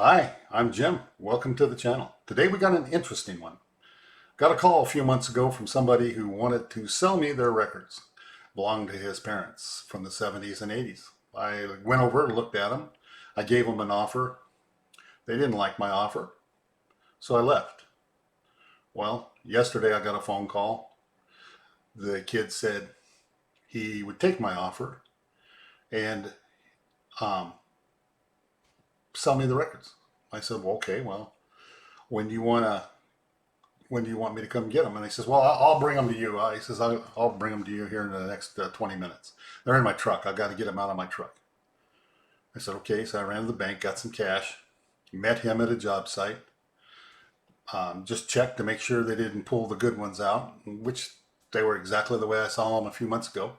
Hi, I'm Jim. Welcome to the channel. Today we got an interesting one. Got a call a few months ago from somebody who wanted to sell me their records. Belonged to his parents from the 70s and 80s. I went over and looked at them. I gave them an offer. They didn't like my offer, so I left. Well, yesterday I got a phone call. The kid said he would take my offer and um, sell me the records. I said, well, okay, well, when do you want to when do you want me to come get them? And he says, well, I'll bring them to you. He says, I'll bring them to you here in the next 20 minutes. They're in my truck. I got to get them out of my truck. I said, okay. So I ran to the bank, got some cash, met him at a job site, just checked to make sure they didn't pull the good ones out, which they were exactly the way I saw them a few months ago.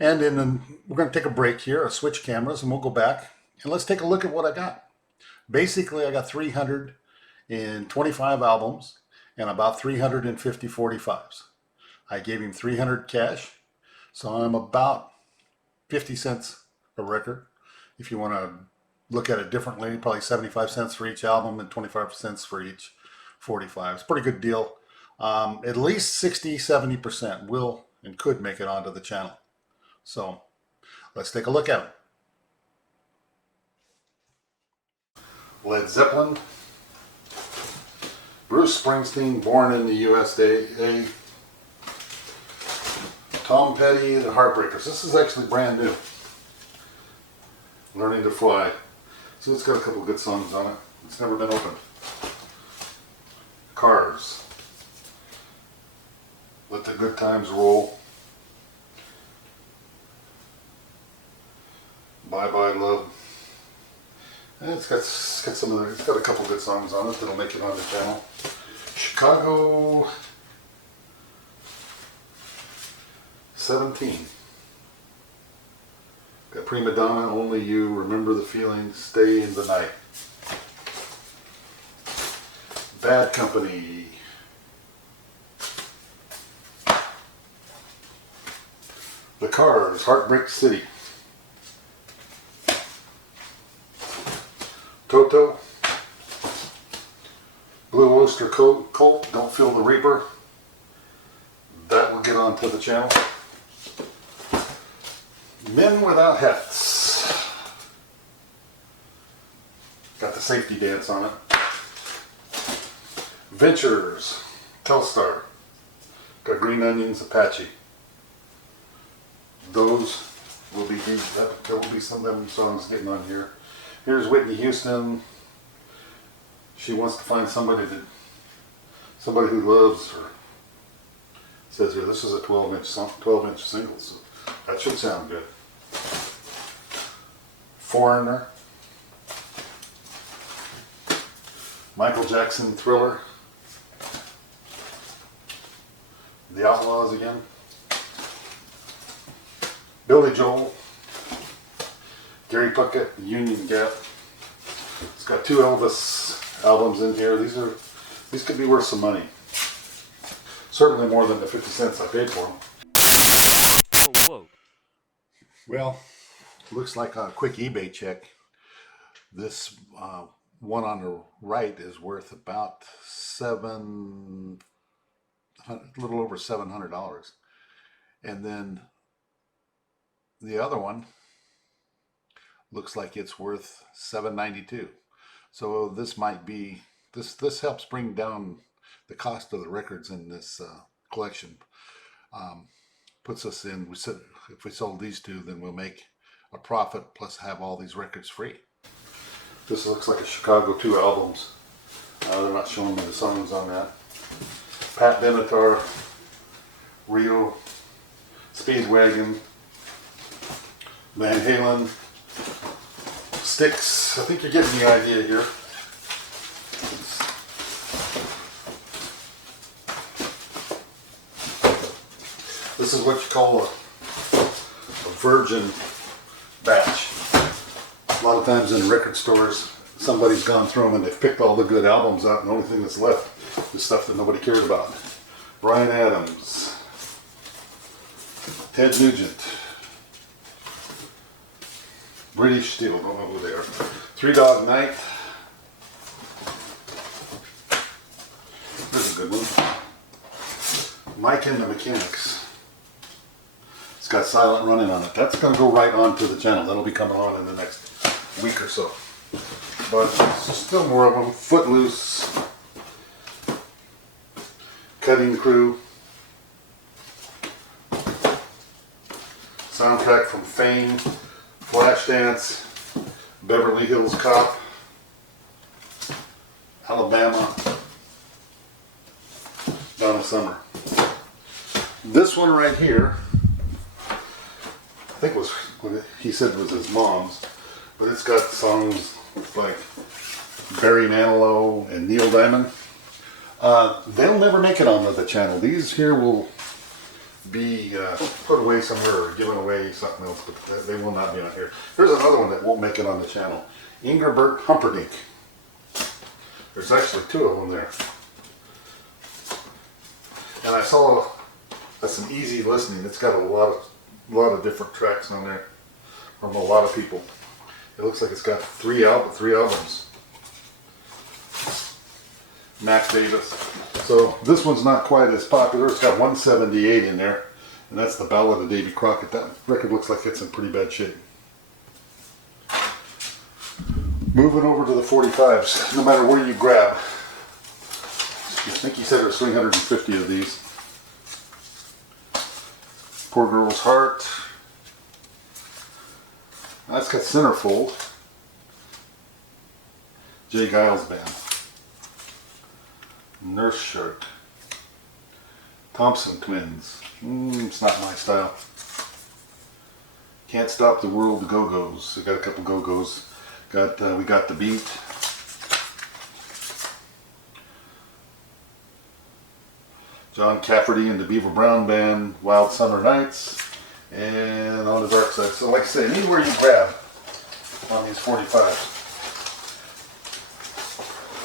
And then we're going to take a break here, switch cameras, and we'll go back and let's take a look at what I got. Basically, I got 325 albums and about 350 45s. I gave him 300 cash, so I'm about 50 cents a record. If you want to look at it differently, probably 75 cents for each album and 25 cents for each 45. It's a pretty good deal. At least 60-70% will and could make it onto the channel. So let's take a look at it. Led Zeppelin, Bruce Springsteen, Born in the USA, Tom Petty, The Heartbreakers. This is actually brand new. Learning to Fly. So it's got a couple good songs on it. It's never been opened. Cars, Let the Good Times Roll, Bye Bye Love. And it's got a couple good songs on it that'll make it on the channel. Chicago 17. Got Prima Donna, Only You, Remember the Feeling, Stay in the Night. Bad Company. The Cars, Heartbreak City. Toto, Blue Oyster Cult, Don't Feel the Reaper. That will get onto the channel. Men Without Hats. Got the safety dance on it. Ventures, Telstar. Got Green Onions, Apache. Those will be, there will be some of them songs getting on here. Here's Whitney Houston. She wants to find somebody who loves her. It says here, this is a 12-inch single, so that should sound good. Foreigner. Michael Jackson, Thriller. The Outlaws again. Billy Joel. Gary Puckett, Union Gap. It's got two Elvis albums in here. These could be worth some money. Certainly more than the 50 cents I paid for them. Whoa. Well, looks like a quick eBay check. This one on the right is worth about a little over $700, and then the other one looks like it's worth $792. So this might be this helps bring down the cost of the records in this collection. Puts us in. We said if we sold these two, then we'll make a profit plus have all these records free. This looks like a Chicago 2 albums. They're not showing me the songs on that. Pat Benatar, Rio, Speedwagon, Van Halen, Styx. I think you're getting the idea here. This is what you call a virgin batch. A lot of times in record stores, somebody's gone through them and they've picked all the good albums out, and the only thing that's left is stuff that nobody cared about. Bryan Adams, Ted Nugent, British Steel, don't know who they are. Three Dog Night, Mike and the Mechanics. It's got silent running on it. That's going to go right onto the channel. That'll be coming on in the next week or so. But still more of them. Footloose. Cutting Crew. Soundtrack from Fame. Flashdance. Beverly Hills Cop. Alabama. Donna Summer. This one right here, I think was what he said was his mom's, but it's got songs like Barry Manilow and Neil Diamond. They'll never make it onto the channel. These here will be put away somewhere or given away something else, but they will not be on here. Here's another one that won't make it on the channel. Ingerbert Humperdinck. There's actually two of them there. And I saw that's an easy listening. It's got a lot of different tracks on there from a lot of people. It looks like it's got three albums. Mac Davis. So this one's not quite as popular. It's got 178 in there, and that's the Ballad of Davy Crockett. That record looks like it's in pretty bad shape. Moving over to the 45s. No matter where you grab. I think he said there's 350 of these. Poor Girl's Heart. That's got Centerfold. Jay Giles Band. Nurse Shirt. Thompson Twins. It's not my style. Can't Stop the World, the Go-Go's. I got a couple Go-Go's. We got the Beat. John Cafferty and the Beaver Brown Band, Wild Summer Nights, and On the Dark Side. So like I say, anywhere you grab on these 45s,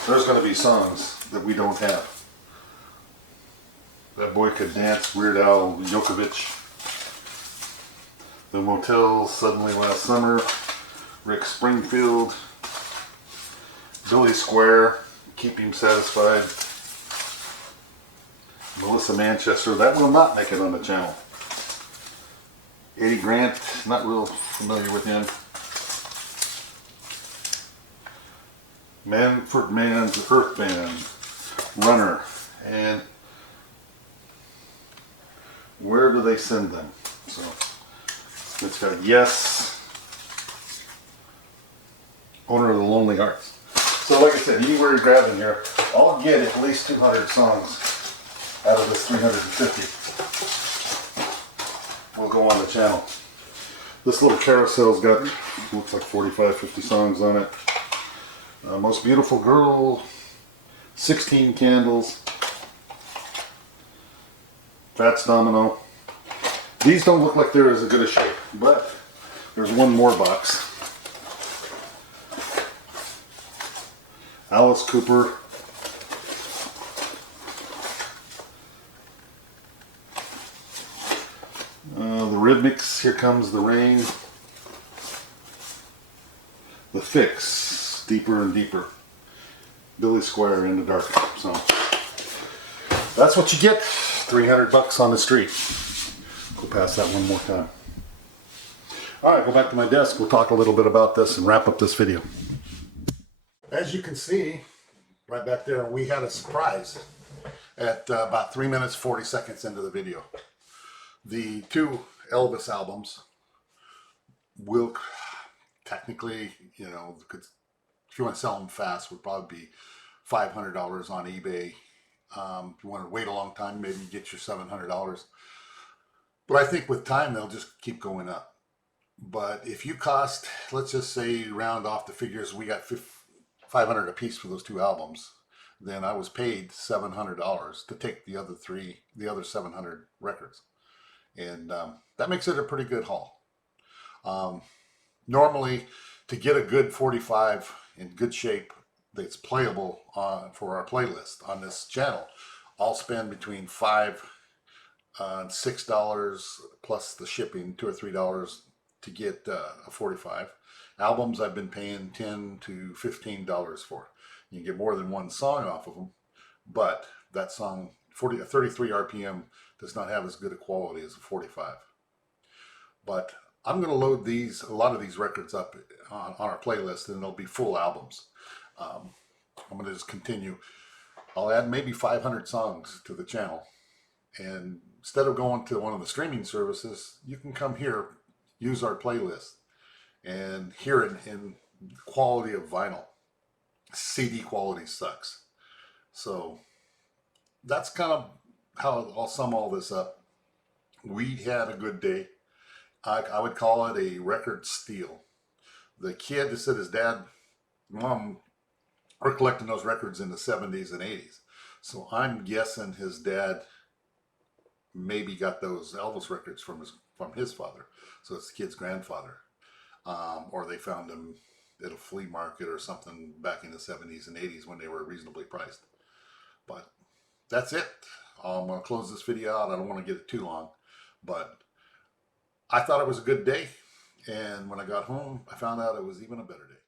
there's going to be songs that we don't have. That Boy Could Dance, Weird Al Yankovic, The Motels, Suddenly Last Summer, Rick Springfield, Billy Square, Keep Him Satisfied, Melissa Manchester. That will not make it on the channel. Eddie Grant, not real familiar with him. Manford Mann's Earth Band, Runner, and Where Do They Send Them? So it's got Yes, Owner of the Lonely Hearts. So like I said, anywhere you're grabbing here, I'll get at least 200 songs out of this 350 will go on the channel. This little carousel's got, looks like 45, 50 songs on it. Most Beautiful Girl, 16 Candles, Fats Domino. These don't look like they're as good a shape, but there's one more box. Alice Cooper. The Rhythmics, Here Comes the Rain. The Fix, Deeper and Deeper. Billy Squire, In the Dark. So that's what you get. 300 bucks on the street. Go past that one more time. All right, go back to my desk. We'll talk a little bit about this and wrap up this video. As you can see, right back there, we had a surprise at about 3 minutes, 40 seconds into the video. The two Elvis albums will technically, you know, if you want to sell them fast, would probably be $500 on eBay. If you want to wait a long time, maybe get your $700. But I think with time, they'll just keep going up. But if you cost, let's just say, round off the figures, we got $500 a piece for those two albums, then I was paid $700 to take the other 700 records. And that makes it a pretty good haul. Normally, to get a good 45 in good shape that's playable for our playlist on this channel, I'll spend between $5 and $6 plus the shipping, $2 or $3 to get a 45. Albums I've been paying $10 to $15 for. You can get more than one song off of them, but that song, 33 RPM, does not have as good a quality as a 45. But I'm going to load a lot of these records up on our playlist, and they'll be full albums. I'm going to just continue. I'll add maybe 500 songs to the channel. And instead of going to one of the streaming services, you can come here, use our playlist, and hear it in quality of vinyl. CD quality sucks. So that's kind of how I'll sum all this up. We had a good day. I would call it a record steal. The kid that said his dad, mom were collecting those records in the 70s and 80s. So I'm guessing his dad maybe got those Elvis records from his father. So it's the kid's grandfather. Or they found them at a flea market or something back in the 70s and 80s when they were reasonably priced. But that's it. I'm going to close this video out. I don't want to get it too long. But I thought it was a good day. And when I got home, I found out it was even a better day.